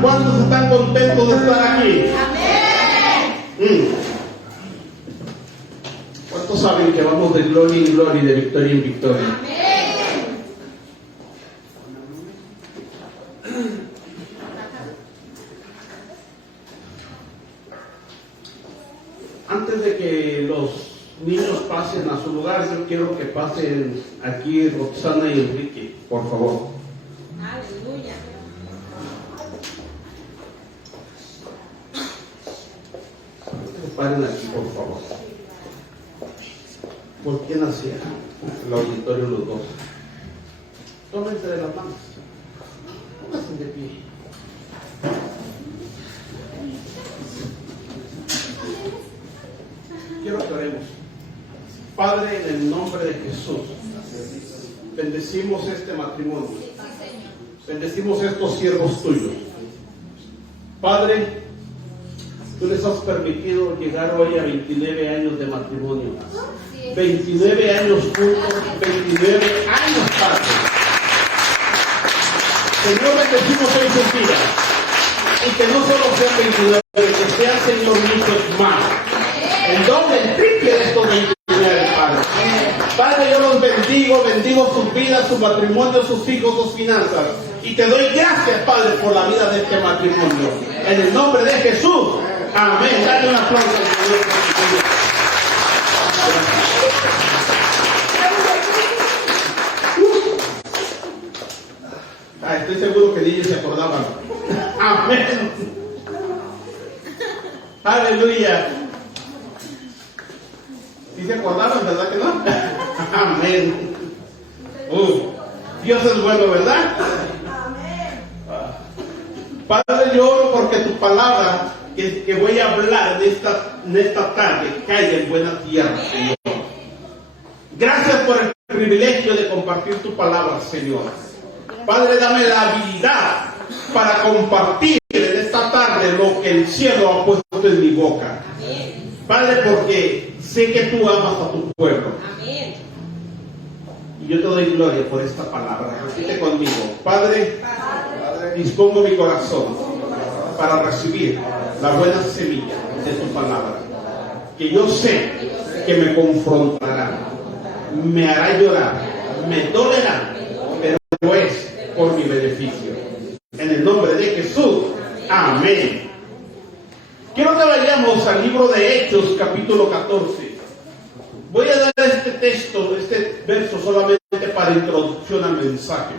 ¿Cuántos están contentos de estar aquí? Amén. ¿Cuántos saben que vamos de gloria en gloria y de victoria en victoria? Amén. Antes de que los niños pasen a su lugar, yo quiero que pasen aquí Roxana y Enrique, por favor. Aleluya. Paren aquí, por favor. ¿Por quién hacía el auditorio los dos? Tómense de las manos. Pónganse de pie. Quiero que oremos. Padre, en el nombre de Jesús, bendecimos este matrimonio. Bendecimos estos siervos tuyos. Padre, tú les has permitido llegar hoy a 29 años de matrimonio. 29 años juntos, 29 años padre. Señor, bendecimos hoy sus vidas. Y que no solo sean 29, que sean, Señor, muchos más. El doble, el triple de estos 29, Padre. Padre, yo los bendigo sus vidas, su matrimonio, sus hijos, sus finanzas. Y te doy gracias, Padre, por la vida de este matrimonio. En el nombre de Jesús. Amén. Dale un aplauso al Señor. Estoy seguro que ellos se acordaban. Amén. Aleluya. ¿Sí se acordaban, verdad que no? Amén. Dios es bueno, ¿verdad? Padre, yo oro porque tu palabra que voy a hablar en esta tarde caiga en buena tierra, Señor. Gracias por el privilegio de compartir tu palabra, Señor. Padre, dame la habilidad para compartir en esta tarde lo que el cielo ha puesto en mi boca. Padre, porque sé que tú amas a tu pueblo. Y yo te doy gloria por esta palabra. Repite conmigo. Padre, dispongo mi corazón para recibir la buena semilla de tu palabra, que yo sé que me confrontará, me hará llorar, me dolerá, pero es por mi beneficio. En el nombre de Jesús. Amén. Quiero que vayamos al libro de Hechos, capítulo 14. Voy a dar este texto, este verso solamente para introducción al mensaje.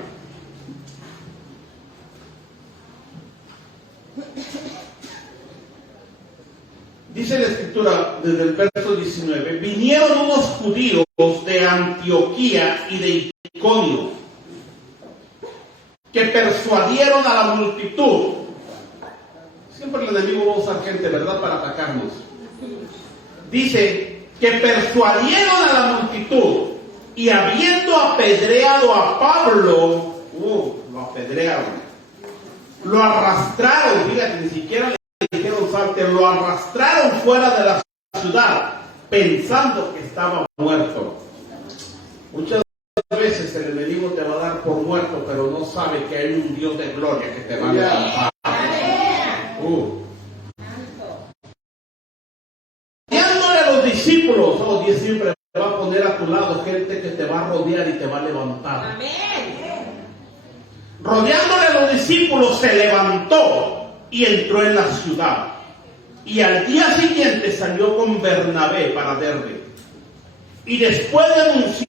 Dice la escritura desde el verso 19: vinieron unos judíos de Antioquía y de Iconio, que persuadieron a la multitud. Siempre el enemigo va a usar gente, ¿verdad?, para atacarnos. Dice que persuadieron a la multitud, y habiendo apedreado a Pablo, lo apedrearon, lo arrastraron, fíjate, ni siquiera le dijeron salte, lo arrastraron fuera de la ciudad, pensando que estaba muerto. Muchas veces el enemigo te va a dar por muerto, pero no sabe que hay un Dios de gloria que te va a levantar. Rodeándole a los discípulos, Dios siempre va a poner a tu lado gente que te va a rodear y te va a levantar. Rodeándole a los discípulos, se levantó y entró en la ciudad. Y al día siguiente salió con Bernabé para Derbe. Y después de anunció,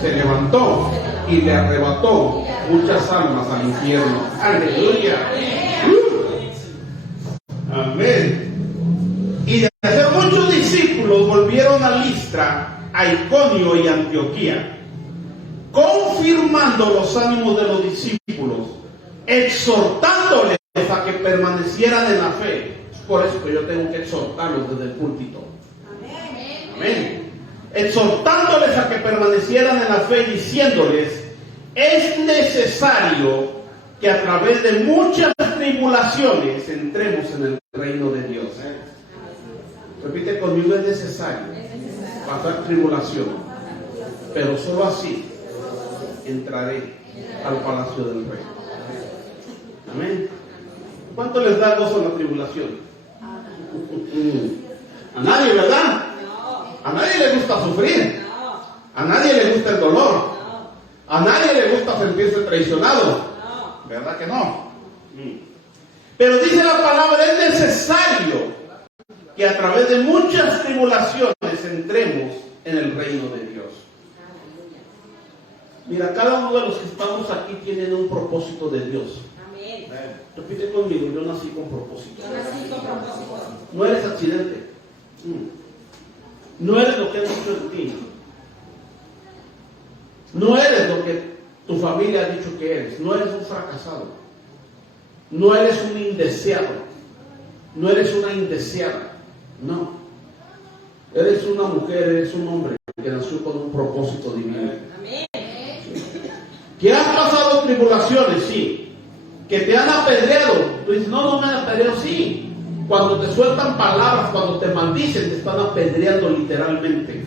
se levantó y le arrebató muchas almas al infierno. Aleluya. Amén. Y de hacer muchos discípulos volvieron a Listra, a Iconio y Antioquía, confirmando los ánimos de los discípulos, exhortándoles a que permanecieran en la fe. Por eso que yo tengo que exhortarlos desde el púlpito. Amén. Exhortándoles a que permanecieran en la fe, diciéndoles: es necesario que a través de muchas tribulaciones entremos en el reino de Dios. Repite conmigo: es necesario pasar tribulación, pero solo así entraré al palacio del rey. Amén. ¿Cuánto les da gozo la tribulación? A nadie, ¿verdad? A nadie le gusta sufrir. A nadie le gusta el dolor. A nadie le gusta sentirse traicionado. ¿Verdad que no? Pero dice la palabra, es necesario que a través de muchas tribulaciones entremos en el reino de Dios. Mira, cada uno de los que estamos aquí tienen un propósito de Dios. Repite conmigo, yo nací con propósito. No eres accidente. No eres lo que han dicho en ti. No eres lo que tu familia ha dicho que eres. No eres un fracasado. No eres un indeseado. No eres una indeseada. No. Eres una mujer, eres un hombre que nació con un propósito divino. Que has pasado tribulaciones, sí. Que te han apedreado. Tú dices, no me han apedreado, sí. Cuando te sueltan palabras, cuando te maldicen, te están apedreando literalmente.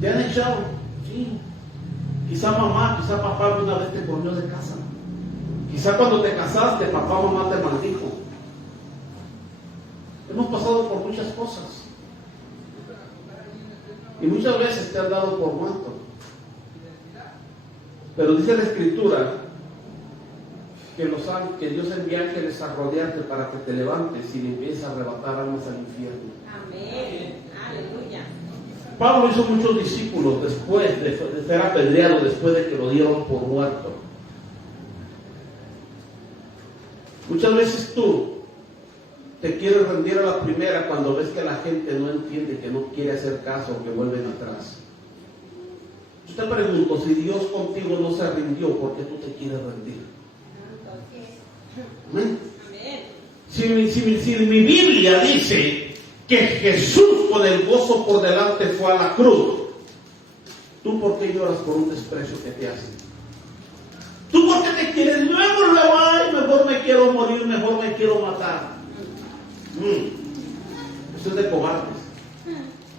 ¿Te han echado? Sí. Quizá mamá, quizá papá alguna vez te corrió de casa. Quizá cuando te casaste, papá, mamá te maldijo. Hemos pasado por muchas cosas. Y muchas veces te han dado por muerto. Pero dice la Escritura que Dios envía ángeles a rodearte para que te levantes y le empieces a arrebatar almas al infierno. Amén. Aleluya. Pablo hizo muchos discípulos después de ser apedreado, después de que lo dieron por muerto. Muchas veces tú te quieres rendir a la primera cuando ves que la gente no entiende, que no quiere hacer caso o que vuelven atrás. Yo te pregunto, si Dios contigo no se rindió, ¿por qué tú te quieres rendir? ¿Amén? Si mi Biblia dice que Jesús con el gozo por delante fue a la cruz, ¿tú por qué lloras por un desprecio que te hacen? ¿Tú por qué te quieres? Luego, ay, mejor me quiero morir, mejor me quiero matar. Eso es de cobardes.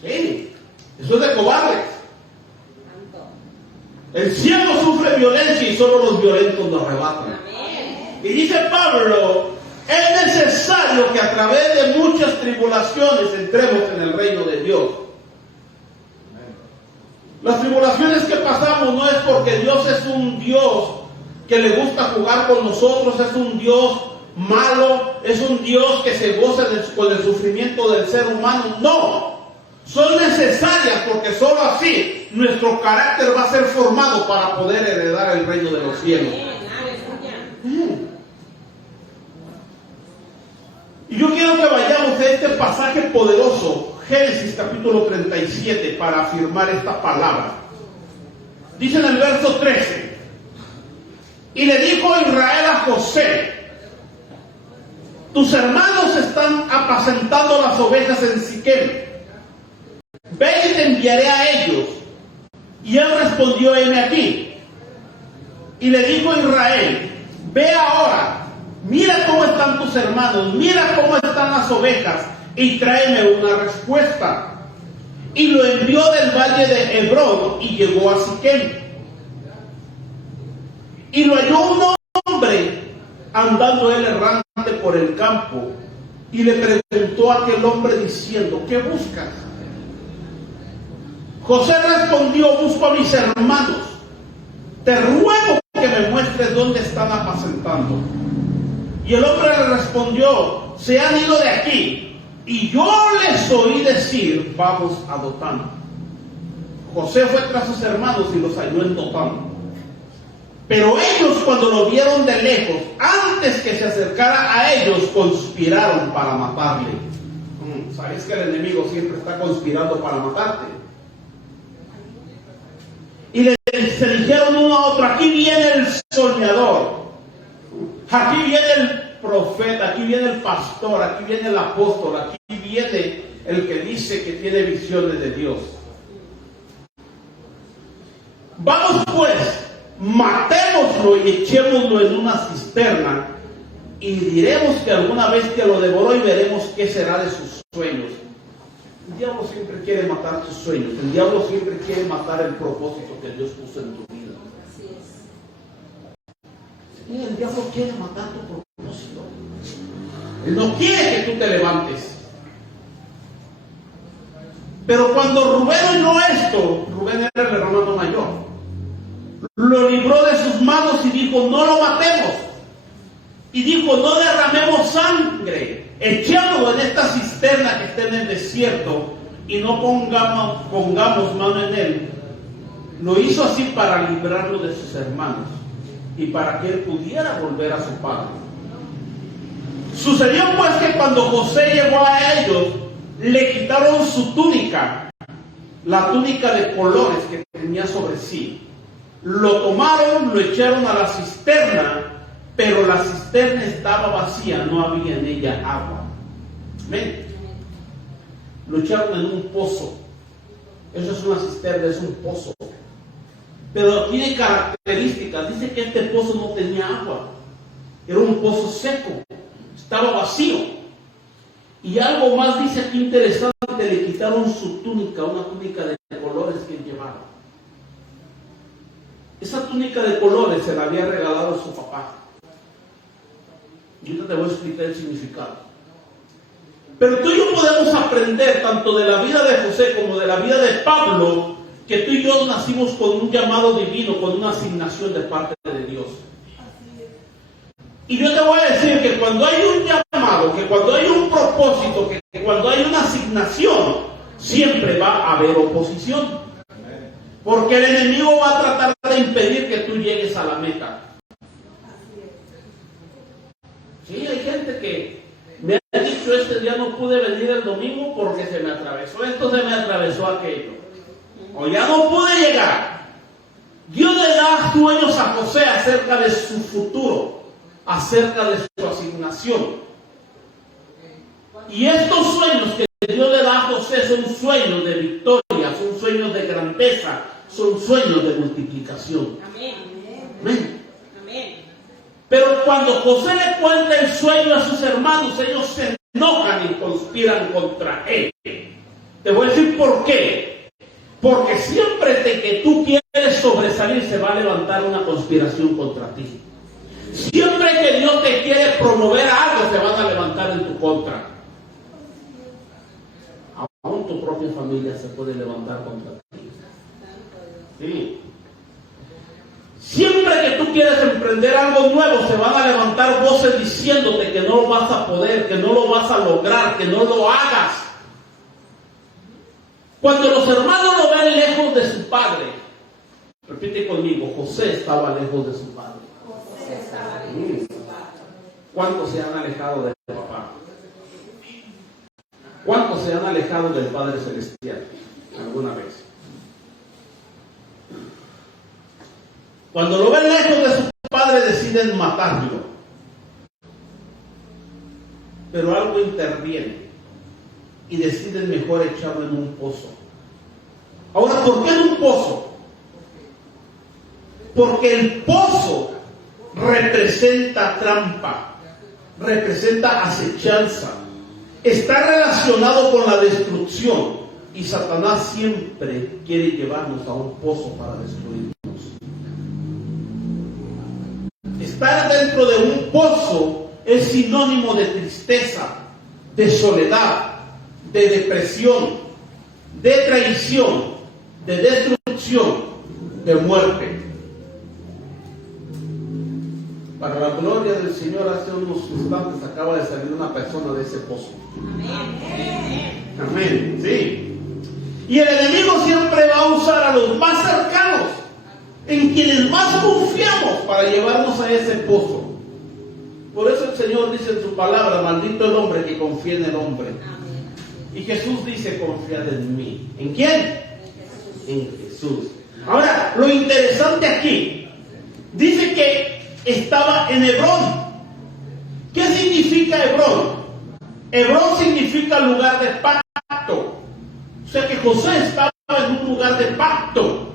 Sí, eso es de cobardes. El cielo sufre violencia y solo los violentos lo arrebatan. Y dice Pablo, es necesario que a través de muchas tribulaciones entremos en el reino de Dios. Las tribulaciones que pasamos no es porque Dios es un Dios que le gusta jugar con nosotros, es un Dios malo, es un Dios que se goza con el sufrimiento del ser humano. No, son necesarias porque solo así nuestro carácter va a ser formado para poder heredar el reino de los cielos. Y yo quiero que vayamos a este pasaje poderoso, Génesis capítulo 37, para afirmar esta palabra. Dice en el verso 13, y le dijo Israel a José, tus hermanos están apacentando las ovejas en Siquem, ve y te enviaré a ellos. Y él respondió, heme aquí. Y le dijo Israel, ve ahora, mira cómo están tus hermanos, mira cómo están las ovejas, y tráeme una respuesta. Y lo envió del valle de Hebrón y llegó a Siquem. Y lo halló un hombre andando él errante por el campo, y le preguntó a aquel hombre diciendo, ¿qué buscas? José respondió, busco a mis hermanos, te ruego que me muestres dónde están apacentando. Y el hombre le respondió, se han ido de aquí, y yo les oí decir, vamos a Dotán. José fue tras sus hermanos y los halló en Dotán. Pero ellos, cuando lo vieron de lejos, antes que se acercara a ellos, conspiraron para matarle. ¿Sabes que el enemigo siempre está conspirando para matarte? Y se dijeron uno a otro, aquí viene el soñador, aquí viene el profeta, aquí viene el pastor, aquí viene el apóstol, aquí viene el que dice que tiene visiones de Dios. Vamos pues, matémoslo y echémoslo en una cisterna, y diremos que alguna bestia lo devoró y veremos qué será de sus sueños. El diablo siempre quiere matar tus sueños, el diablo siempre quiere matar el propósito que Dios puso en tu vida. Y el diablo quiere matar tu propósito. Él no quiere que tú te levantes. Pero cuando Rubén oyó esto, Rubén era el hermano mayor, lo libró de sus manos y dijo: no lo matemos. Y dijo: no derramemos sangre, echémoslo en esta cisterna que está en el desierto y no pongamos mano en él. Lo hizo así para librarlo de sus hermanos y para que él pudiera volver a su padre. Sucedió pues que cuando José llegó a ellos, le quitaron su túnica, la túnica de colores que tenía sobre sí. Lo tomaron, lo echaron a la cisterna, pero la cisterna estaba vacía, no había en ella agua. ¿Ven? Lo echaron en un pozo. Eso es una cisterna, es un pozo. Pero tiene características. Dice que este pozo no tenía agua. Era un pozo seco. Estaba vacío. Y algo más dice aquí interesante: le quitaron su túnica, una túnica de colores que él llevaba. Esa túnica de colores se la había regalado a su papá. Y ahorita te voy a explicar el significado. Pero tú y yo podemos aprender tanto de la vida de José como de la vida de Pablo, que tú y yo nacimos con un llamado divino, con una asignación de parte de Dios. Y yo te voy a decir que cuando hay un llamado, que cuando hay un propósito, que cuando hay una asignación, siempre va a haber oposición. Porque el enemigo va a tratar de impedir que tú llegues a la meta. Sí, hay gente que me ha dicho: este día no pude venir el domingo porque se me atravesó esto, se me atravesó aquello, o ya no pude llegar. Dios le da sueños a José acerca de su futuro, acerca de su asignación. Y estos sueños que Dios le da a José son sueños de victoria, son sueños de grandeza, son sueños de multiplicación. Amén. Amén. Amén. Pero cuando José le cuenta el sueño a sus hermanos, ellos se enojan y conspiran contra él. Te voy a decir por qué. Porque siempre que tú quieres sobresalir, se va a levantar una conspiración contra ti. Siempre que Dios te quiere promover algo, se van a levantar en tu contra. Aún tu propia familia se puede levantar contra ti. Sí. Siempre que tú quieres emprender algo nuevo, se van a levantar voces diciéndote que no lo vas a poder, que no lo vas a lograr, que no lo hagas. Cuando los hermanos lo ven lejos de su padre, repite conmigo: José estaba lejos de su padre. ¿Cuántos se han alejado de papá? ¿Cuántos se han alejado del Padre Celestial alguna vez? Cuando lo ven lejos de su padre, deciden matarlo. Pero algo interviene y deciden mejor echarlo en un pozo. Ahora, ¿por qué en un pozo? Porque el pozo representa trampa, representa acechanza, está relacionado con la destrucción, y Satanás siempre quiere llevarnos a un pozo para destruirnos. Estar dentro de un pozo es sinónimo de tristeza, de soledad, de depresión, de traición, de destrucción, de muerte. Para la gloria del Señor, hace unos instantes acaba de salir una persona de ese pozo. Amén. Amén, sí. Y el enemigo siempre va a usar a los más cercanos, en quienes más confiamos, para llevarnos a ese pozo. Por eso el Señor dice en su palabra: maldito el hombre que confía en el hombre. Amén. Y Jesús dice: confiad en mí. ¿En quién? En Jesús. Ahora, lo interesante aquí, dice que estaba en Hebrón. ¿Qué significa Hebrón? Hebrón significa lugar de pacto. O sea que José estaba en un lugar de pacto.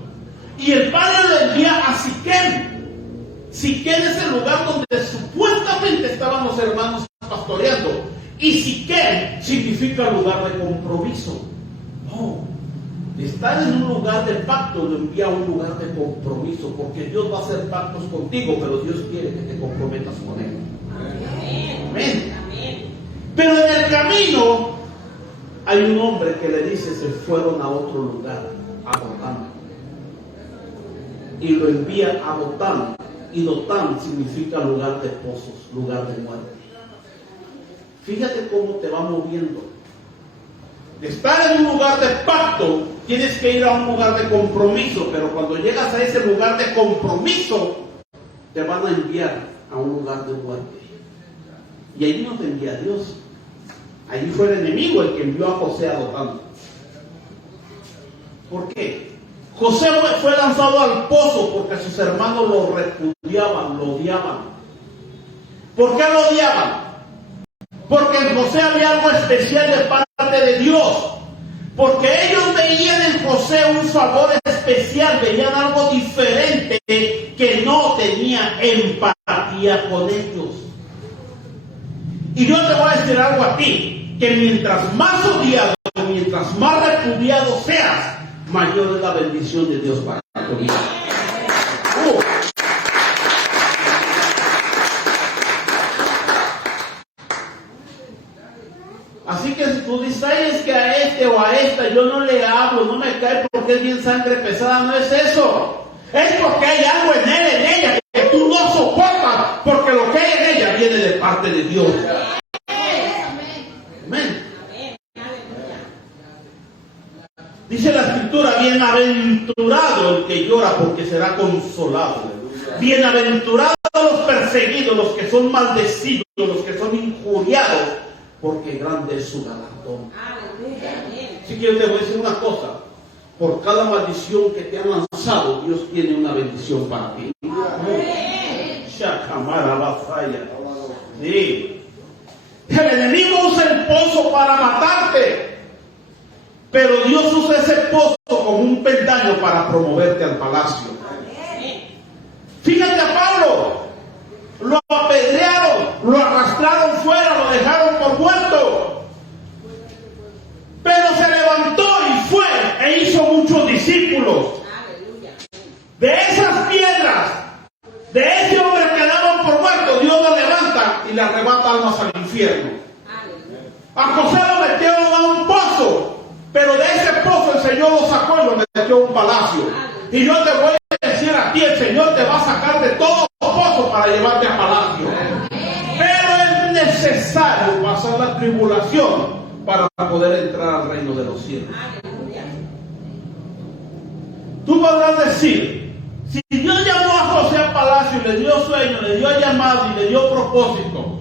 Y el padre lo envía a Siquem. Siquem es el lugar donde supuestamente estaban los hermanos pastoreando. Y Siquem significa lugar de compromiso. Oh, Estar en un lugar de pacto lo envía a un lugar de compromiso, porque Dios va a hacer pactos contigo, pero Dios quiere que te comprometas con Él. Amén. Pero en el camino hay un hombre que le dice: se fueron a otro lugar, a Dotán. Y lo envía a Dotán. Y Dotán significa lugar de pozos, lugar de muerte. Fíjate cómo te va moviendo. De estar en un lugar de pacto, tienes que ir a un lugar de compromiso, pero cuando llegas a ese lugar de compromiso, te van a enviar a un lugar de muerte. Y allí no te envía Dios. Allí fue el enemigo el que envió a José a Dotán. ¿Por qué? José fue lanzado al pozo porque sus hermanos lo repudiaban, lo odiaban. ¿Por qué lo odiaban? Porque en José había algo especial de parte de Dios. Porque ellos veían en José un favor especial, veían algo diferente, que no tenía empatía con ellos. Y yo te voy a decir algo a ti, que mientras más odiado, mientras más repudiado seas, mayor es la bendición de Dios para tu vida. Así que si tú dices: ay, es que a este o a esta yo no le hablo, no me cae porque es bien sangre pesada, no es eso. Es porque hay algo en él, en ella, que tú no soportas, porque lo que hay en ella viene de parte de Dios. Amén. Dice la escritura: bienaventurado el que llora, porque será consolado. Bienaventurados los perseguidos, los que son maldecidos, los que son injuriados, porque grande es su galardón. Así que yo te voy a decir una cosa: por cada maldición que te han lanzado, Dios tiene una bendición para ti. Sí. El enemigo usa el pozo para matarte, pero Dios usa ese pozo como un peldaño para promoverte al palacio. Fíjate a Pablo: lo apedrearon, lo arrastraron fuera, lo dejaron por muerto, pero se levantó y fue e hizo muchos discípulos. De esas piedras, de ese hombre que daban por muerto, Dios lo levanta y le arrebata almas al infierno. A José lo metieron a un pozo, pero de ese pozo el Señor lo sacó y lo metió a un palacio. Y yo te voy a decir a ti: el Señor te va a sacar de todo pozo para llevarte a palacio. Pero es necesario pasar la tribulación para poder entrar al reino de los cielos. Tú podrás decir: si Dios llamó a José al palacio y le dio sueño, le dio llamado y le dio propósito,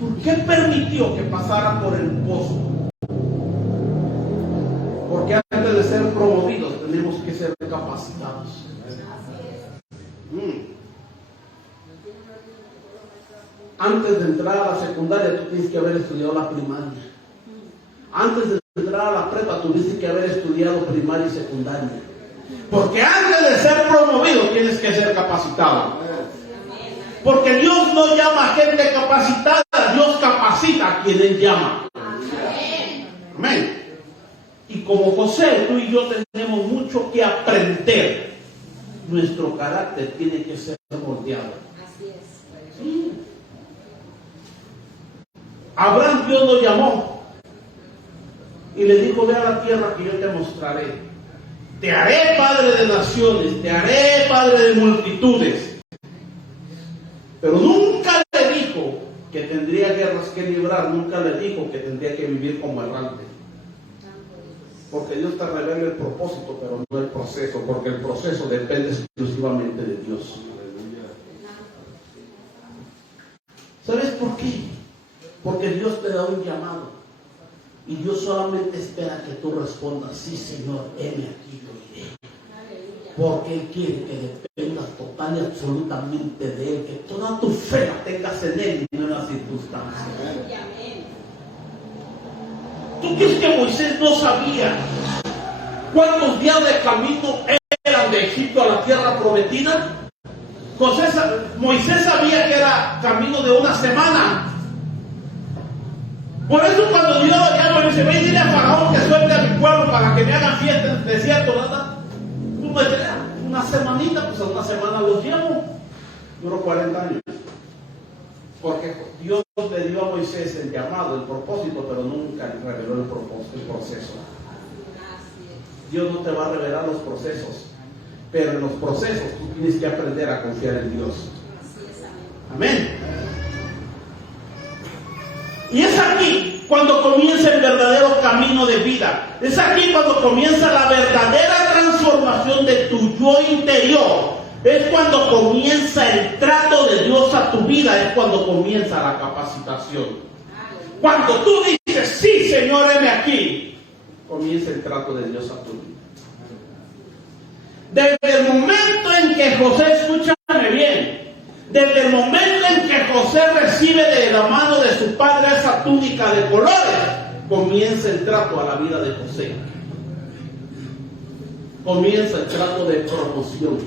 ¿por qué permitió que pasara por el pozo? Porque antes de ser promovidos tenemos que ser capacitados. Antes de entrar a la secundaria tú tienes que haber estudiado la primaria. Antes de entrar a la prepa tuviste que haber estudiado primaria y secundaria. Porque antes de ser promovido tienes que ser capacitado. Porque Dios no llama a gente capacitada, Dios capacita a quien Él llama. Amén. Y como José, tú y yo tenemos mucho que aprender. Nuestro carácter tiene que ser moldeado. Así es. Sí. Abraham, Dios lo llamó y le dijo: ve a la tierra que yo te mostraré. Te haré padre de naciones, te haré padre de multitudes. Pero nunca le dijo que tendría guerras que librar, nunca le dijo que tendría que vivir como errante. Porque Dios te revela el propósito, pero no el proceso, porque el proceso depende exclusivamente de Dios. ¿Sabes por qué? Porque Dios te da un llamado y Dios solamente espera que tú respondas: sí, Señor, heme aquí, yo iré. Porque Él quiere que dependas total y absolutamente de Él, que toda tu fe la tengas en Él y no en las circunstancias. ¿Tú crees que Moisés no sabía cuántos días de camino eran de Egipto a la tierra prometida? Moisés sabía que era camino de una semana. Por eso cuando Dios lo llama y dice, ve y dile a Faraón que suelte a mi pueblo para que me hagan fiesta en el desierto, ¿verdad? Tú me dices, una semanita, pues a una semana los llamo. Duró 40 años. Porque Dios le dio a Moisés el llamado, el propósito, pero nunca le reveló el propósito, el proceso. Dios no te va a revelar los procesos, pero en los procesos tú tienes que aprender a confiar en Dios. Amén. Y es aquí cuando comienza el verdadero camino de vida. Es aquí cuando comienza la verdadera transformación de tu yo interior. Es cuando comienza el trato de Dios a tu vida. Es cuando comienza la capacitación. Cuando tú dices, sí, Señor, heme aquí, comienza el trato de Dios a tu vida. Desde el momento en que José, escúchame bien, desde el momento en que José recibe de la mano de su padre esa túnica de colores, comienza el trato a la vida de José. Comienza el trato de promoción.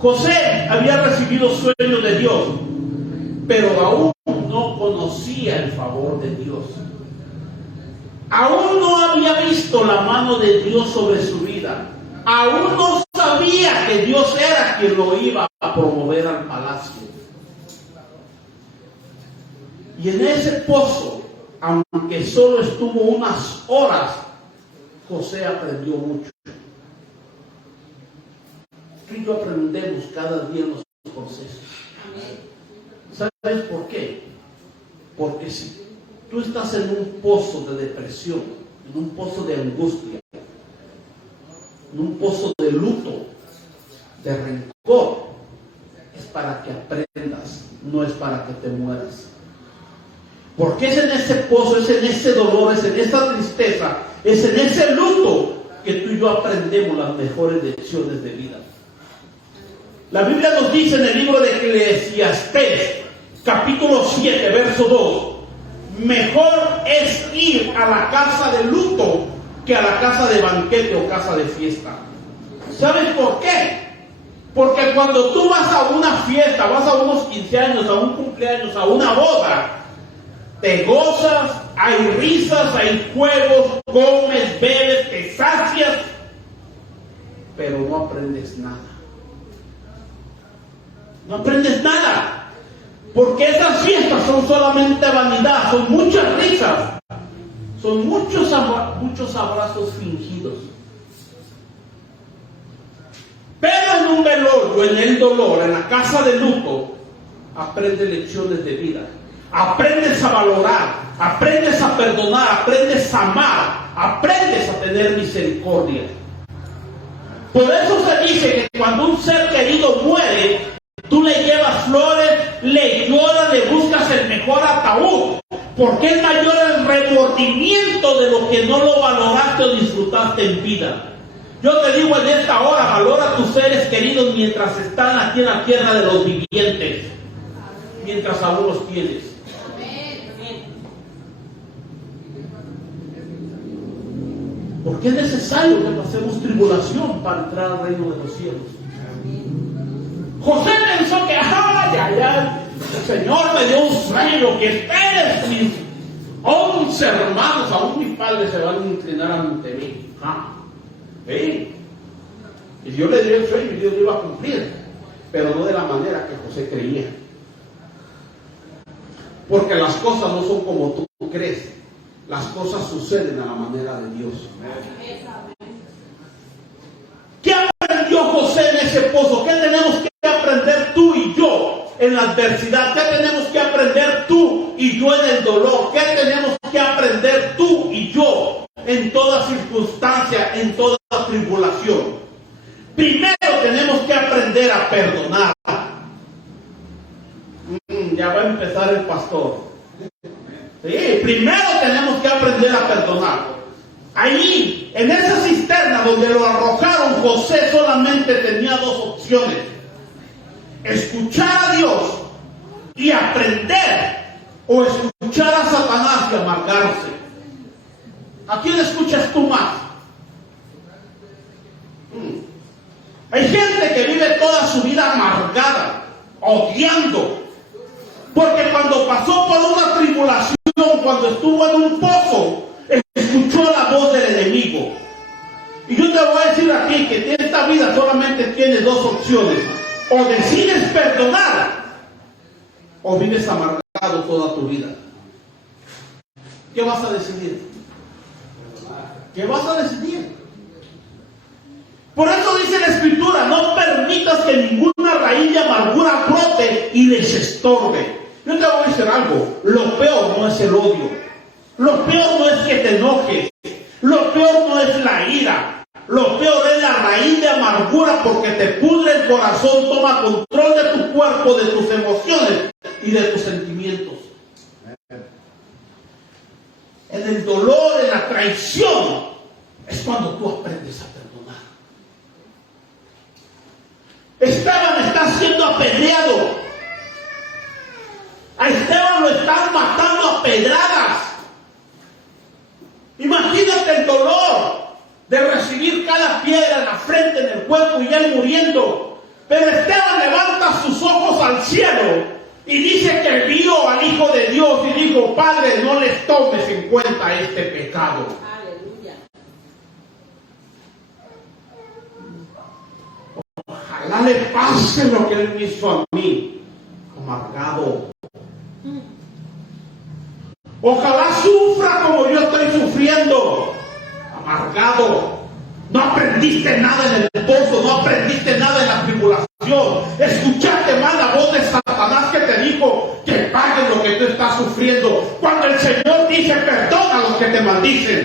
José había recibido sueños de Dios, pero aún no conocía el favor de Dios. Aún no había visto la mano de Dios sobre su vida. Aún no sabía que Dios era quien lo iba a promover al palacio. Y en ese pozo, aunque solo estuvo unas horas, José aprendió mucho. Tú y yo aprendemos cada día en los procesos. ¿Sabes por qué? Porque si tú estás en un pozo de depresión, en un pozo de angustia, en un pozo de luto, de rencor, es para que aprendas, no es para que te mueras. Porque es en ese pozo, es en ese dolor, es en esa tristeza, es en ese luto que tú y yo aprendemos las mejores lecciones de vida. La Biblia nos dice en el libro de Eclesiastés, capítulo 7, verso 2, mejor es ir a la casa de luto que a la casa de banquete o casa de fiesta. ¿Sabes por qué? Porque cuando tú vas a una fiesta, vas a unos 15 años, a un cumpleaños, a una boda, te gozas, hay risas, hay juegos, comes, bebes, te sacias, pero no aprendes nada. No aprendes nada, porque esas fiestas son solamente vanidad, son muchas risas, son muchos abrazos fingidos. Pero en un velorio, en el dolor, en la casa de luto, aprendes lecciones de vida. Aprendes a valorar, aprendes a perdonar, aprendes a amar, aprendes a tener misericordia. Por eso se dice que cuando un ser querido muere, tú le llevas flores, le lloras, le buscas el mejor ataúd, porque es mayor el remordimiento de lo que no lo valoraste o disfrutaste en vida. Yo te digo en esta hora, valora a tus seres queridos mientras están aquí en la tierra de los vivientes, mientras aún los tienes. Porque es necesario que pasemos tribulación para entrar al reino de los cielos. José pensó que, el Señor me dio un sueño, que ustedes, mis 11 hermanos, aún mi padre, se van a inclinar ante mí. ¿Sí? Y Dios le dio el sueño y Dios lo iba a cumplir, pero no de la manera que José creía. Porque las cosas no son como tú crees. Las cosas suceden a la manera de Dios. ¿Qué aprendió José en ese pozo? ¿Qué tenemos que aprender tú y yo en la adversidad? ¿Qué tenemos que aprender tú y yo en el dolor? ¿Qué tenemos que aprender tú y yo en toda circunstancia, en toda tribulación? Primero tenemos que aprender a perdonar. Ya va a empezar el pastor. Sí, primero tenemos que aprender a perdonar. Allí, en esa cisterna donde lo arrojaron, José solamente tenía dos opciones: escuchar a Dios y aprender, o escuchar a Satanás y amargarse. ¿A quién escuchas tú más? Hay gente que vive toda su vida amargada, odiando, porque cuando pasó por una tribulación cuando estuvo en un pozo, escuchó la voz del enemigo. Y yo te voy a decir aquí que en esta vida solamente tienes dos opciones: o decides perdonar o vives amargado toda tu vida. ¿Qué vas a decidir? ¿Qué vas a decidir? Por eso dice la Escritura: no permitas que ninguna raíz de amargura brote y les estorbe. Yo te voy a decir algo: lo peor no es el odio, lo peor no es que te enojes, lo peor no es la ira, lo peor es la raíz de amargura, porque te pudre el corazón, toma control de tu cuerpo, de tus emociones y de tus sentimientos. En el dolor, en la traición, es cuando tú aprendes a perdonar. Esteban está siendo apedreado. A Esteban lo están matando a pedradas. Imagínate el dolor de recibir cada piedra en la frente, en el cuerpo, y él muriendo. Pero Esteban levanta sus ojos al cielo y dice que vio al Hijo de Dios y dijo: Padre, no les tomes en cuenta este pecado. Aleluya. Ojalá le pase lo que él me hizo a mí, amargado. Ojalá sufra como yo estoy sufriendo, amargado. No aprendiste nada en el pozo, no aprendiste nada en la tribulación. Escuchaste más la voz de Satanás que te dijo que pagues lo que tú estás sufriendo, cuando el Señor dice: perdona a los que te maldicen.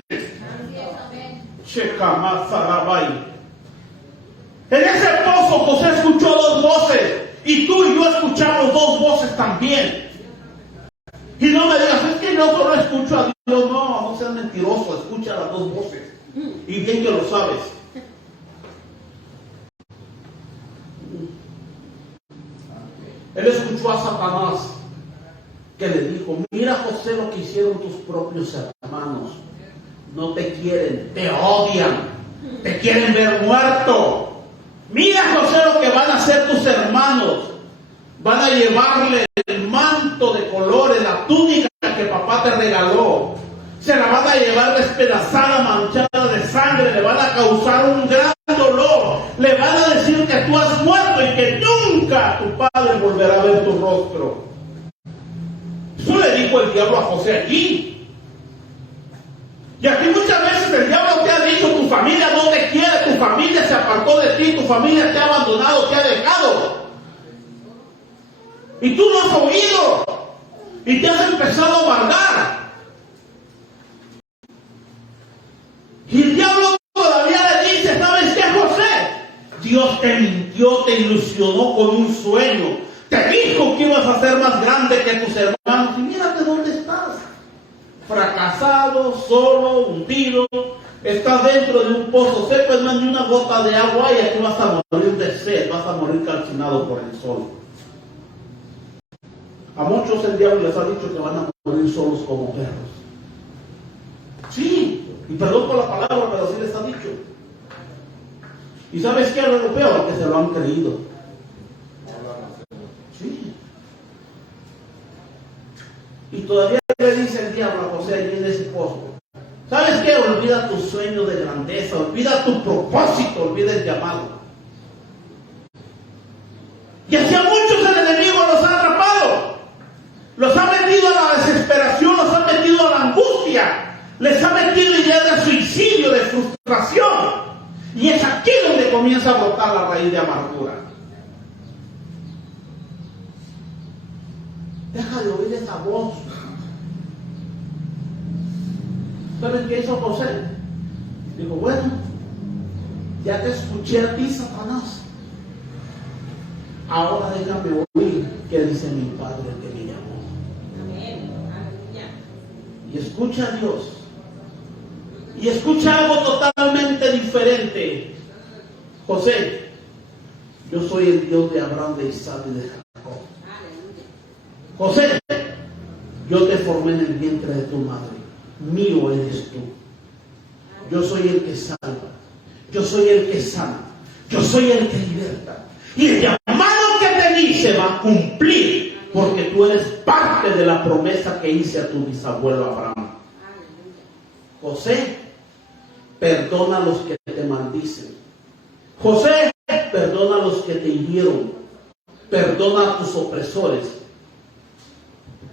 En ese pozo José escuchó dos voces, y tú y yo escuchamos dos voces también. Y no me digas: es que yo solo escucho a Dios. No seas mentiroso, escucha las dos voces. Y bien que lo sabes. Él escuchó a Satanás, que le dijo: mira, José, lo que hicieron tus propios hermanos. No te quieren, te odian, te quieren ver muerto. Mira, José, lo que van a hacer tus hermanos. Van a llevarle el manto de colores, la túnica que papá te regaló. Se la van a llevar despedazada, manchada de sangre. Le van a causar un gran dolor. Le van a decir que tú has muerto y que nunca tu padre volverá a ver tu rostro. Eso le dijo el diablo a José allí. Y aquí muchas veces el diablo te ha dicho: tu familia no te quiere, tu familia se apartó de ti, tu familia te ha abandonado, te ha dejado. Y tú no has oído. Y te has empezado a amargar. Y el diablo todavía le dice: ¿sabes qué, José? Dios te mintió, te ilusionó con un sueño. Te dijo que ibas a ser más grande que tus hermanos. Y mírate dónde estás. Fracasado, solo, hundido. Estás dentro de un pozo seco, no hay ni una gota de agua, y aquí vas a morir de sed, vas a morir calcinado por el sol. A muchos el diablo les ha dicho que van a morir solos como perros. Sí, y perdón por la palabra, pero sí les ha dicho. ¿Y sabes qué es lo peor? Que se lo han creído. Sí. Y todavía le dice el diablo a José allí en ese pozo: ¿sabes qué? Olvida tu sueño de grandeza, olvida tu propósito, olvida el llamado. Y hacia muchos el enemigo los ha atrapado. Los ha metido a la desesperación, los ha metido a la angustia, les ha metido ideas de suicidio, de frustración. Y es aquí donde comienza a brotar la raíz de amargura. Deja de oír esa voz. ¿Sabes qué hizo José? Dijo: bueno, ya te escuché a ti, Satanás. Ahora déjame oír qué dice mi padre que me llamó. Y escucha a Dios. Y escucha algo totalmente diferente. José, yo soy el Dios de Abraham, de Isaac y de Jacob. José, yo te formé en el vientre de tu madre. Mío eres tú. Yo soy el que salva. Yo soy el que sana. Yo soy el que liberta. Y el llamado que te di se va a cumplir. porque tú eres parte de la promesa que hice a tu bisabuelo Abraham. José, perdona a los que te maldicen. José, perdona a los que te hirieron. Perdona a tus opresores.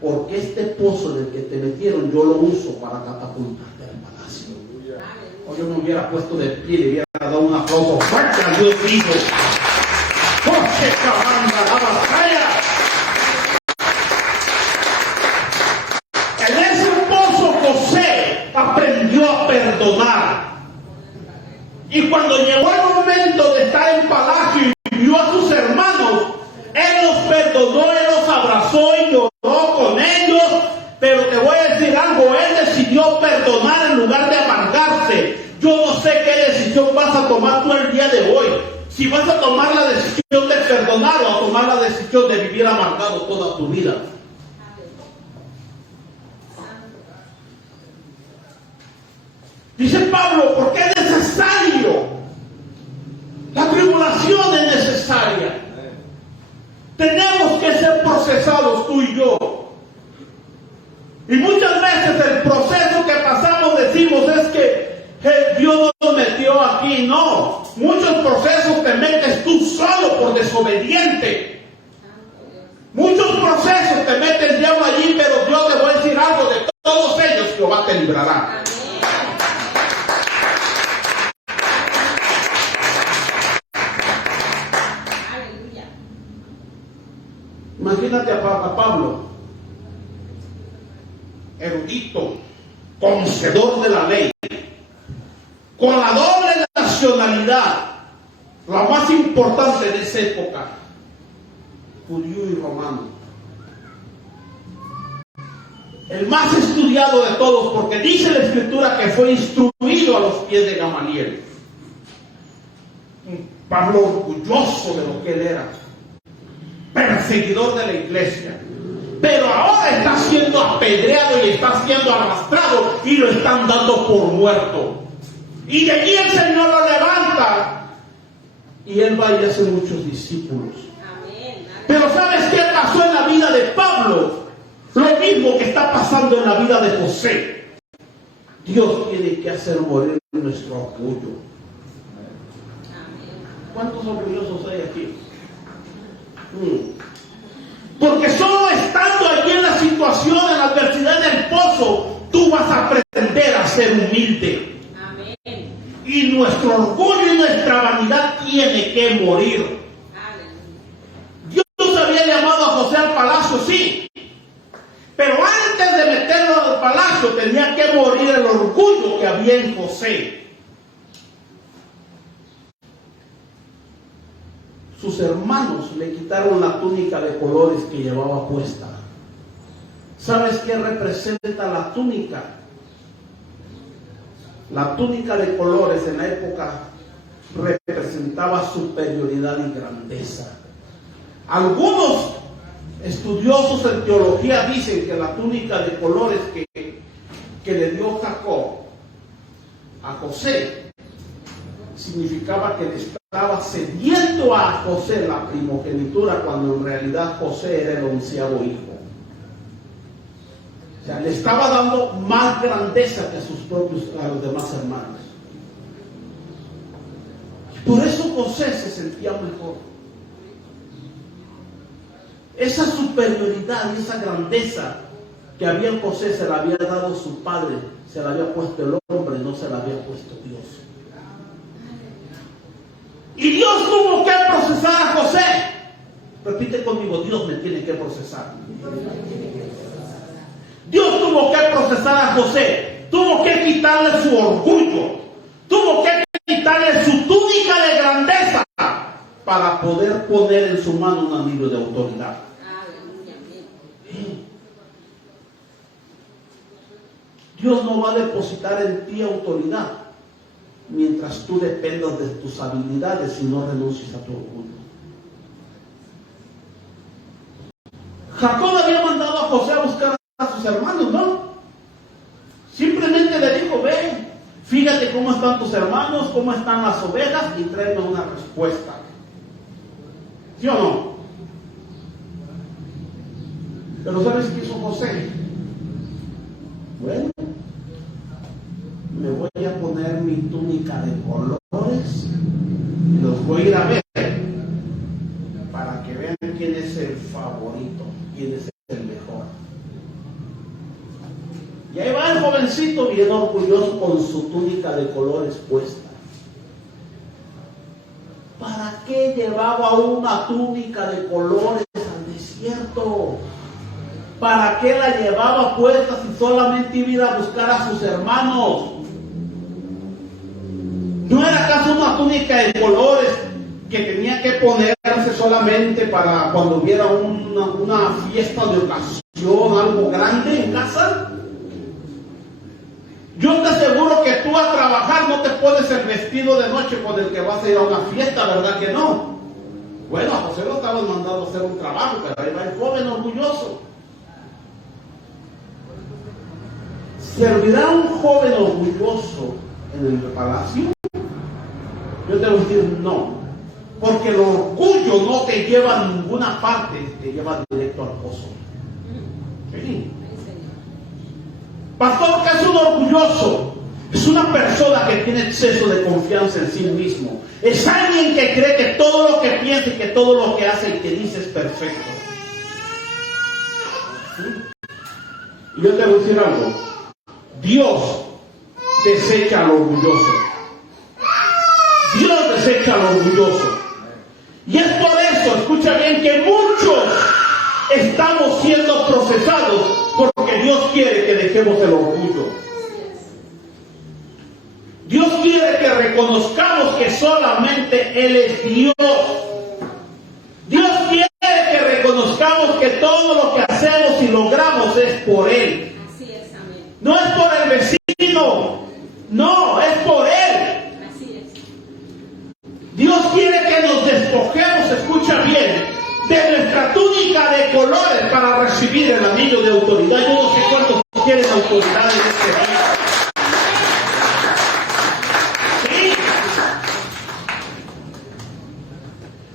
Porque este pozo en el que te metieron yo lo uso para catapultarte al palacio. O yo me hubiera puesto de pie y le hubiera dado un aplauso fuerte a Dios vivo. José Cabanda, la batalla. En ese pozo José aprendió a perdonar. Y cuando llegó el momento de estar en palacio y vio a sus hermanos, él los perdonó, él los abrazó y lloró con ellos. Pero te voy a decir algo, él decidió perdonar en lugar de amargarse. Yo no sé qué decisión vas a tomar tú el día de hoy. Si vas a tomar la decisión de perdonar o a tomar la decisión de vivir amargado toda tu vida. Dice Pablo, porque es necesario. La tribulación es necesaria. Tenemos que ser procesados tú y yo. Y muchas veces el proceso que pasamos decimos es que Dios nos metió aquí. No, muchos procesos te metes tú solo por desobediente. Muchos procesos te mete el diablo allí, pero Dios te voy a decir algo, de todos ellos Jehová te librará. Imagínate a Pablo, erudito, conocedor de la ley, con la doble nacionalidad, la más importante de esa época, judío y romano. El más estudiado de todos, porque dice la Escritura que fue instruido a los pies de Gamaliel. Pablo orgulloso de lo que él era, perseguidor de la iglesia, pero ahora está siendo apedreado y está siendo arrastrado y lo están dando por muerto. Y de allí el Señor lo levanta y él va y hace muchos discípulos. Pero ¿sabes qué pasó en la vida de Pablo? Lo mismo que está pasando en la vida de José. Dios tiene que hacer morir nuestro orgullo. ¿Cuántos orgullosos hay aquí? Porque solo estando allí en la situación, en la adversidad del pozo, tú vas a aprender a ser humilde. Amén. Y nuestro orgullo y nuestra vanidad tiene que morir. Dios había llamado a José al palacio, sí, pero antes de meterlo al palacio tenía que morir el orgullo que había en José. Sus hermanos le quitaron la túnica de colores que llevaba puesta. ¿Sabes qué representa la túnica? La túnica de colores en la época representaba superioridad y grandeza. Algunos estudiosos en teología dicen que la túnica de colores que le dio Jacob a José significaba que le estaba cediendo a José la primogenitura, cuando en realidad José era el 11º hijo. O sea, le estaba dando más grandeza que a los demás hermanos. Por eso José se sentía mejor. Esa superioridad y esa grandeza que había en José se la había dado su padre, se la había puesto el hombre, no se la había puesto Dios. Y Dios tuvo que procesar a José. Repite conmigo, Dios me tiene que procesar. Dios tuvo que procesar a José. Tuvo que quitarle su orgullo. Tuvo que quitarle su túnica de grandeza para poder poner en su mano un anillo de autoridad. Dios no va a depositar en ti autoridad mientras tú dependas de tus habilidades y no renuncies a tu orgullo. Jacob había mandado a José a buscar a sus hermanos, ¿no? Simplemente le dijo, ven, fíjate cómo están tus hermanos, cómo están las ovejas y tráeme una respuesta. ¿Sí o no? Pero ¿sabes qué hizo José? Bueno, me voy a poner mi túnica de colores y los voy a ir a ver para que vean quién es el favorito, quién es el mejor. Y ahí va el jovencito bien orgulloso con su túnica de colores puesta. ¿Para qué llevaba una túnica de colores al desierto? ¿Para qué la llevaba puesta si solamente iba a ir a buscar a sus hermanos? ¿No era acaso una túnica de colores que tenía que ponerse solamente para cuando hubiera una fiesta de ocasión, algo grande en casa? Yo te aseguro que tú a trabajar no te pones el vestido de noche con el que vas a ir a una fiesta, ¿verdad que no? Bueno, a José lo estaban mandando a hacer un trabajo, pero ahí va el joven orgulloso. ¿Servirá un joven orgulloso en el palacio? Yo te voy a decir no, porque el orgullo no te lleva a ninguna parte, te lleva directo al pozo. ¿Sí? Pastor, ¿qué es un orgulloso? Es una persona que tiene exceso de confianza en sí mismo. Es alguien que cree que todo lo que piensa y que todo lo que hace y que dice es perfecto. ¿Sí? Y yo te voy a decir algo. Dios desecha al orgulloso. Dios desecha al orgulloso. Y es por eso, escucha bien, que muchos estamos siendo procesados porque Dios quiere que dejemos el orgullo. Dios quiere que reconozcamos que solamente Él es Dios. Dios quiere que reconozcamos que todo lo que hacemos y logramos es por Él. Así es, amén. No es por el vecino, no, es por Él. Así es. Dios quiere que nos despojemos, escucha bien, de nuestra túnica de colores para recibir el anillo de autoridad. Yo no sé cuántos quieren autoridad en este día. ¿Sí?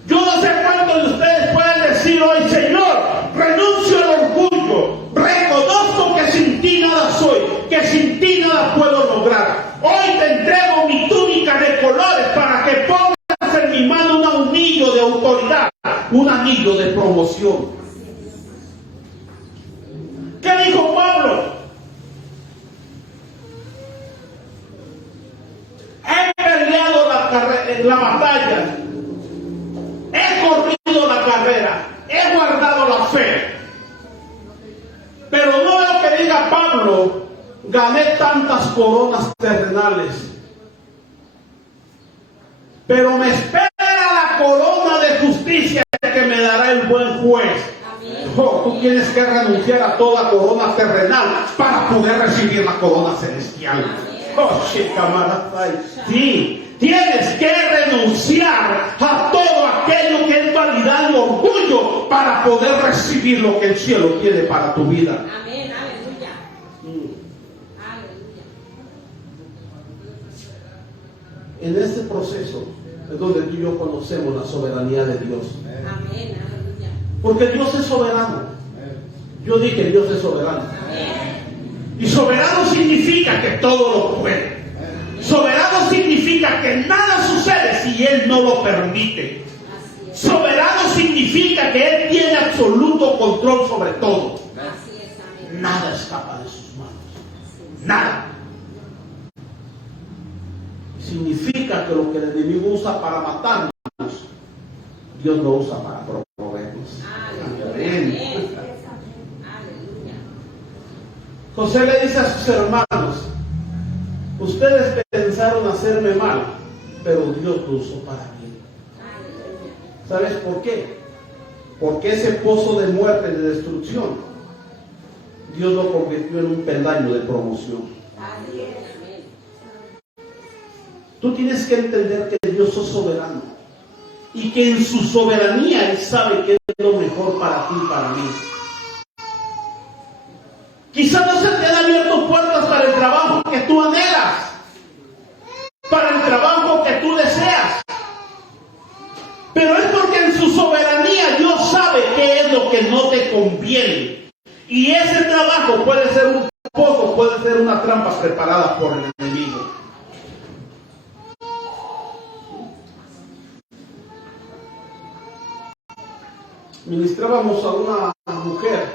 Yo no sé cuántos de ustedes pueden decir hoy, Señor, renuncio al orgullo, reconozco que sin ti nada soy, que sin ti nada puedo lograr. Hoy te entrego mi túnica de colores para que pongas en mi mano un anillo de autoridad, un anillo de promoción. ¿Qué dijo Pablo? He peleado la batalla, he corrido la carrera, he guardado la fe. Pero no veo que diga Pablo, gané tantas coronas terrenales, pero me espera la corona de justicia que me dará el buen juez. Oh, tú tienes que renunciar a toda corona terrenal para poder recibir la corona celestial. Oh, sí, tienes que renunciar a todo aquello que es vanidad y orgullo para poder recibir lo que el cielo tiene para tu vida. Amén, aleluya. Aleluya. En este proceso es donde tú y yo conocemos la soberanía de Dios. Amén, aleluya. Porque Dios es soberano. Yo dije, Dios es soberano. Amén. Y soberano significa que todo lo puede. Soberano significa que nada sucede si Él no lo permite. Así es. Soberano significa que Él tiene absoluto control sobre todo. Así es, amén. Nada escapa de sus manos. Nada. Significa que lo que el enemigo usa para matarnos, Dios lo usa para promovernos. Aleluya. Amén. Aleluya. José le dice a sus hermanos, ustedes pensaron hacerme mal, pero Dios lo usó para bien. Aleluya. ¿Sabes por qué? Porque ese pozo de muerte y de destrucción, Dios lo convirtió en un peldaño de promoción. Así es. Tú tienes que entender que Dios es soberano y que en su soberanía Él sabe qué es lo mejor para ti y para mí. Quizás no se te han abierto puertas para el trabajo que tú anhelas, para el trabajo que tú deseas, pero es porque en su soberanía Dios sabe qué es lo que no te conviene Y ese trabajo puede ser un pozo, puede ser una trampa preparada por el enemigo. Ministrábamos a una mujer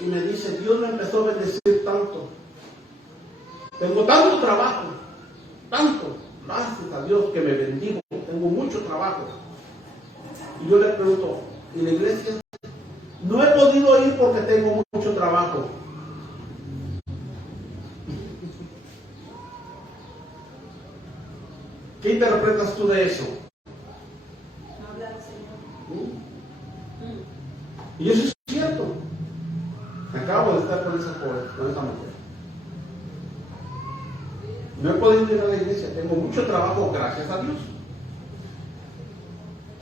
y me dice: Dios me empezó a bendecir tanto, tengo tanto trabajo, tanto, gracias a Dios que me bendigo, tengo mucho trabajo. Y yo le pregunto: ¿y la iglesia? No he podido ir porque tengo mucho trabajo. ¿Qué interpretas tú de eso? Habla el Señor. Y eso es cierto. Acabo de estar con esa mujer. No he podido ir a la iglesia, tengo mucho trabajo, gracias a Dios.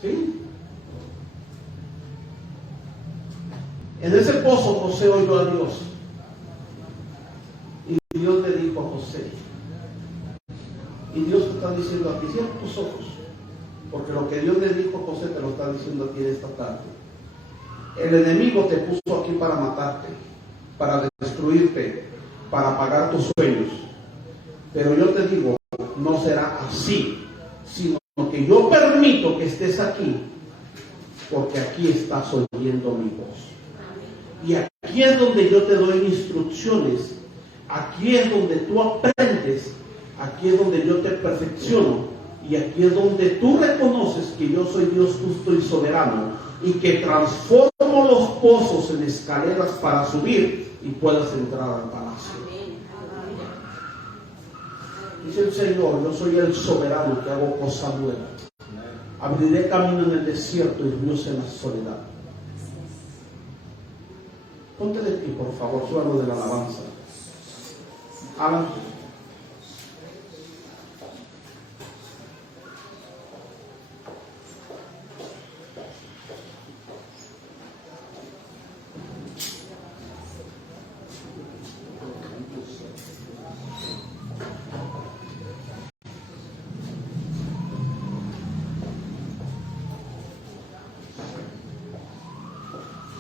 ¿Sí? En ese pozo José oyó a Dios. Y Dios le dijo a José: y Dios te está diciendo a ti, cierra tus ojos, porque lo que Dios le dijo a José te lo está diciendo a ti esta tarde. El enemigo te puso aquí para matarte, para destruirte, para apagar tus sueños. Pero yo te digo, no será así, sino que yo permito que estés aquí, porque aquí estás oyendo mi voz. Y aquí es donde yo te doy instrucciones, aquí es donde tú aprendes, aquí es donde yo te perfecciono, y aquí es donde tú reconoces que yo soy Dios justo y soberano, y que transformo los pozos en escaleras para subir y puedas entrar al palacio. Dice el Señor: yo soy el soberano que hago cosa nueva. Abriré camino en el desierto y ríos en la soledad. Ponte de pie, por favor, suelo de la alabanza. Alan.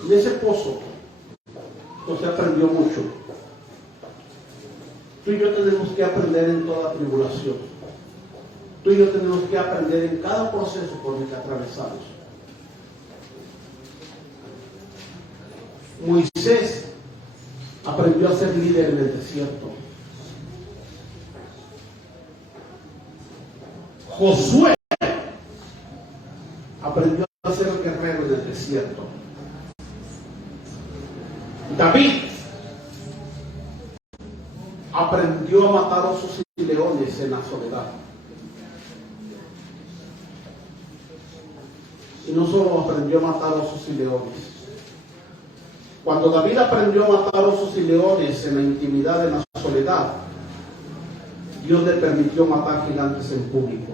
En ese pozo José aprendió mucho. Tú y yo tenemos que aprender en toda tribulación. Tú y yo tenemos que aprender en cada proceso por el que atravesamos. Moisés aprendió a ser líder en el desierto. Josué aprendió a ser guerrero en el desierto. David aprendió a matar osos y leones en la soledad. Y no solo aprendió a matar osos y leones. Cuando David aprendió a matar osos y leones en la intimidad, en la soledad, Dios le permitió matar gigantes en público.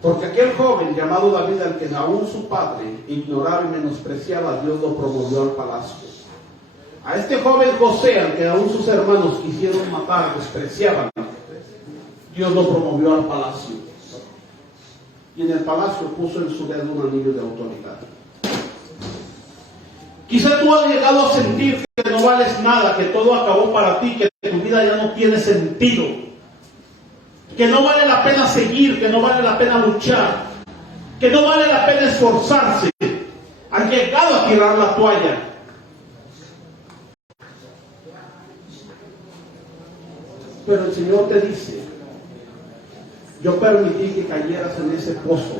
Porque aquel joven llamado David, al que aún su padre ignoraba y menospreciaba, Dios lo promovió al palacio. A este joven José, al que aún sus hermanos quisieron matar, despreciaban, Dios lo promovió al palacio. Y en el palacio puso en su dedo un anillo de autoridad. Quizá tú has llegado a sentir que no vales nada, que todo acabó para ti, que tu vida ya no tiene sentido, que no vale la pena seguir, que no vale la pena luchar, que no vale la pena esforzarse. Han llegado a tirar la toalla. Pero el Señor te dice: yo permití que cayeras en ese pozo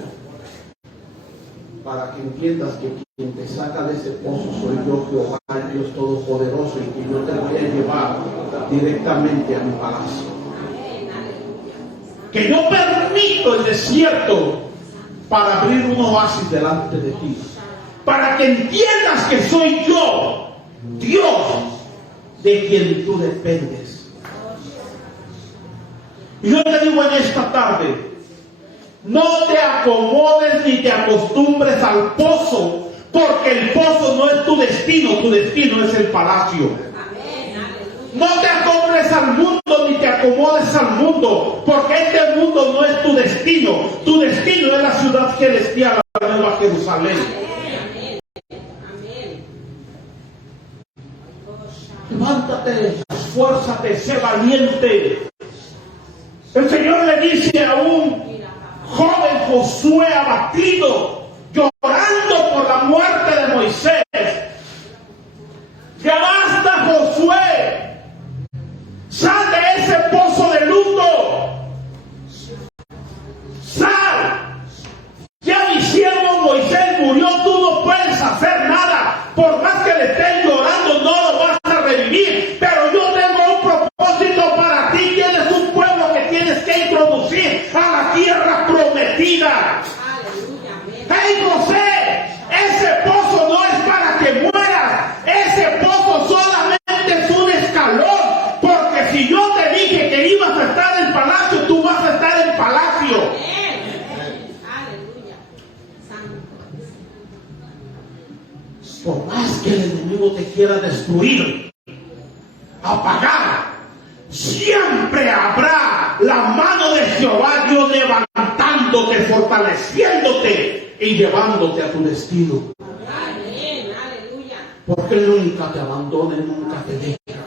para que entiendas que quien te saca de ese pozo soy yo, Jehová, el Dios Todopoderoso, y que yo te voy a llevar directamente a mi palacio. Que yo permito el desierto para abrir un oasis delante de ti, para que entiendas que soy yo, Dios, de quien tú dependes. Y yo te digo en esta tarde: no te acomodes ni te acostumbres al pozo, porque el pozo no es tu destino es el palacio. No te acoples al mundo ni te acomodes al mundo, porque este mundo no es tu destino. Tu destino es la ciudad celestial, la nueva Jerusalén. Levántate, esfuérzate, sé valiente. El Señor le dice a un joven Josué abatido, llorando por la muerte de Moisés: ya basta, Josué, sal de ese pozo de luto, sal. Ya mi siervo Moisés murió, tú no puedes hacer nada. Por más que le estés llorando, no lo vas a revivir. Pero yo tengo un propósito para ti. Tienes un pueblo que tienes que introducir a la tierra prometida. ¡Hey, José! Ese pozo no es para que mueras. Ese pozo solamente es un escalón. Porque si yo te dije que ibas a estar en palacio, tú vas a estar en palacio. Por más que el enemigo te quiera destruir, apagar, siempre habrá la mano de Jehová Dios levantándote, fortaleciéndote y llevándote a tu destino. Amén, aleluya. Porque Él nunca te abandona, Él nunca te deja.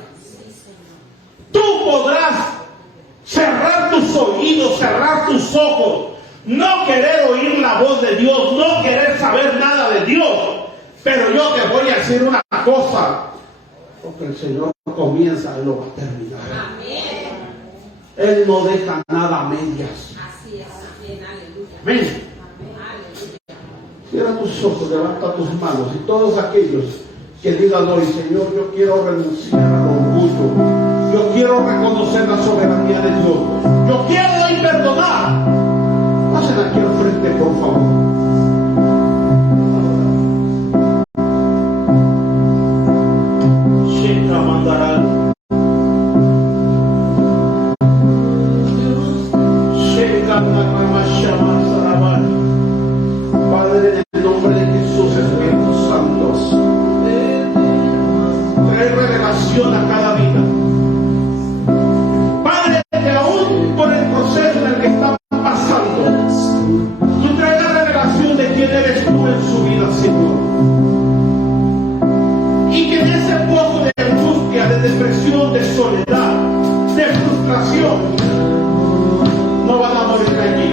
Tú podrás cerrar tus oídos, cerrar tus ojos, no querer oír la voz de Dios, no querer saber nada de Dios. Pero yo te voy a decir una cosa: porque el Señor comienza, Él lo va a terminar. Amén. Él no deja nada a medias. Así es. Amén. Aleluya. Amén. Cierra tus ojos, levanta tus manos, y todos aquellos que digan hoy: Señor, yo quiero renunciar al orgullo, yo quiero reconocer la soberanía de Dios, yo quiero hoy perdonar. Pasen aquí al frente, por favor. Padre, en el nombre de Jesús, Espíritu Santo, trae revelación a cada vida. Padre, que aún por el proceso en el que están pasando, tú traes la revelación de quién eres tú en su vida, Señor. Y que en ese pozo de angustia, de depresión, de soledad, de frustración, no van a morir allí,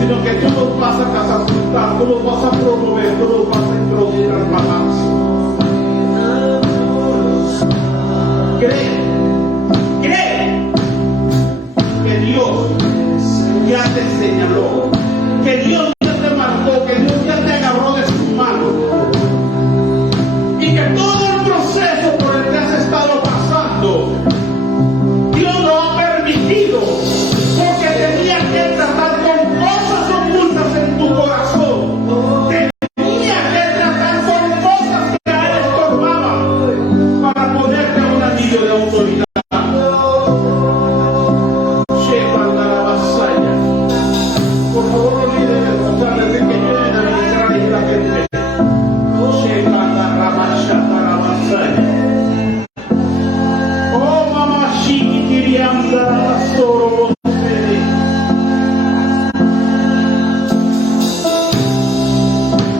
sino que tú los vas a catapultar, tú los vas a promover, tú los vas a introducir al palacio. Cree que Dios ya te señaló, que Dios ya te marcó, que Dios ya te agarró de su mano, y que todo el proceso por el que has estado pasando, Dios lo ha permitido, porque tenía que tratar con cosas ocultas en tu corazón. Tenía que tratar con cosas que a él estorbaban para ponerte un anillo de autoridad. Por favor, no olviden escuchar desde que lleguen a ministrar y la gente. Oh, mamá,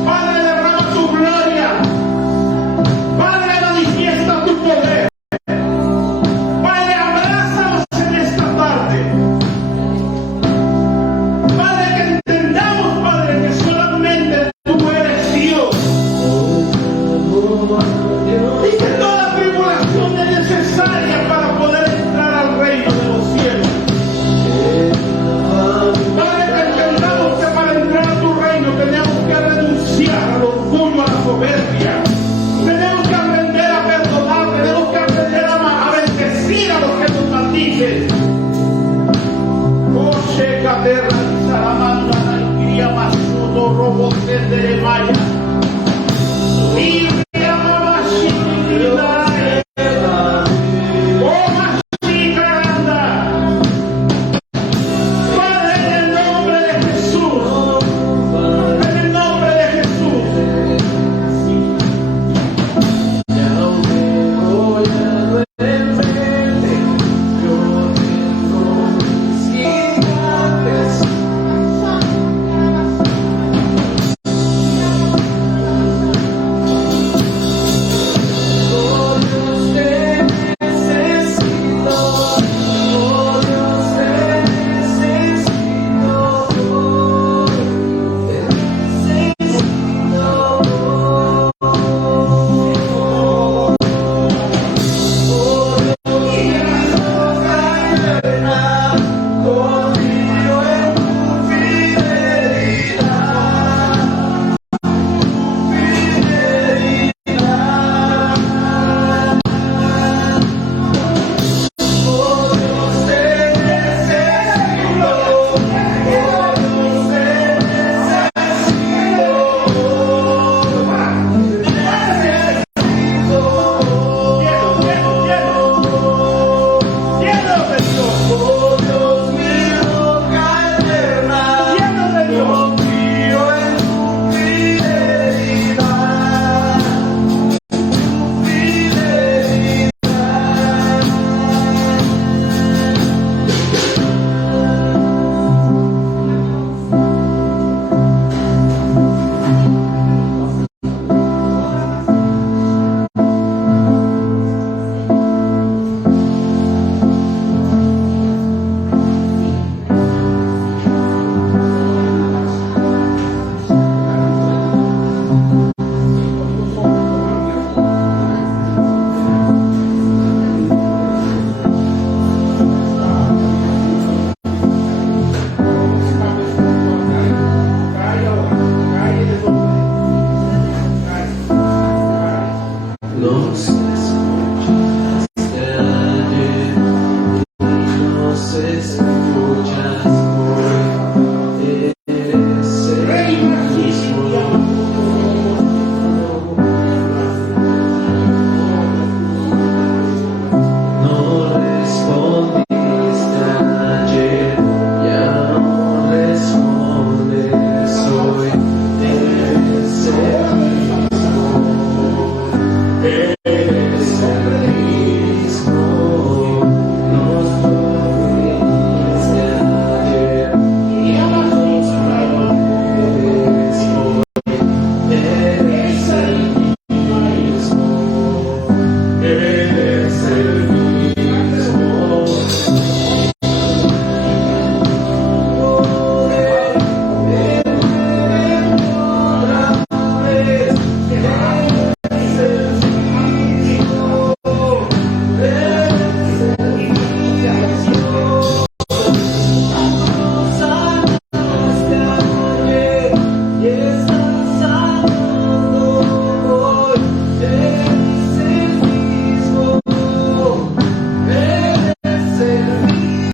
Padre, derrama tu gloria. Padre, manifiesta tu poder. Padre, abrázanos en esta tarde. Padre, que entendamos, Padre, que solamente tú eres Dios. Y que toda tribulación es necesaria para poder entrar al reino de los cielos. Padre, que entendamos que para entrar a tu reino tenemos que renunciar al orgullo, a la soberbia. Tenemos que aprender a perdonar, tenemos que aprender a bendecir a los que nos maldicen. Oh, checa, terra.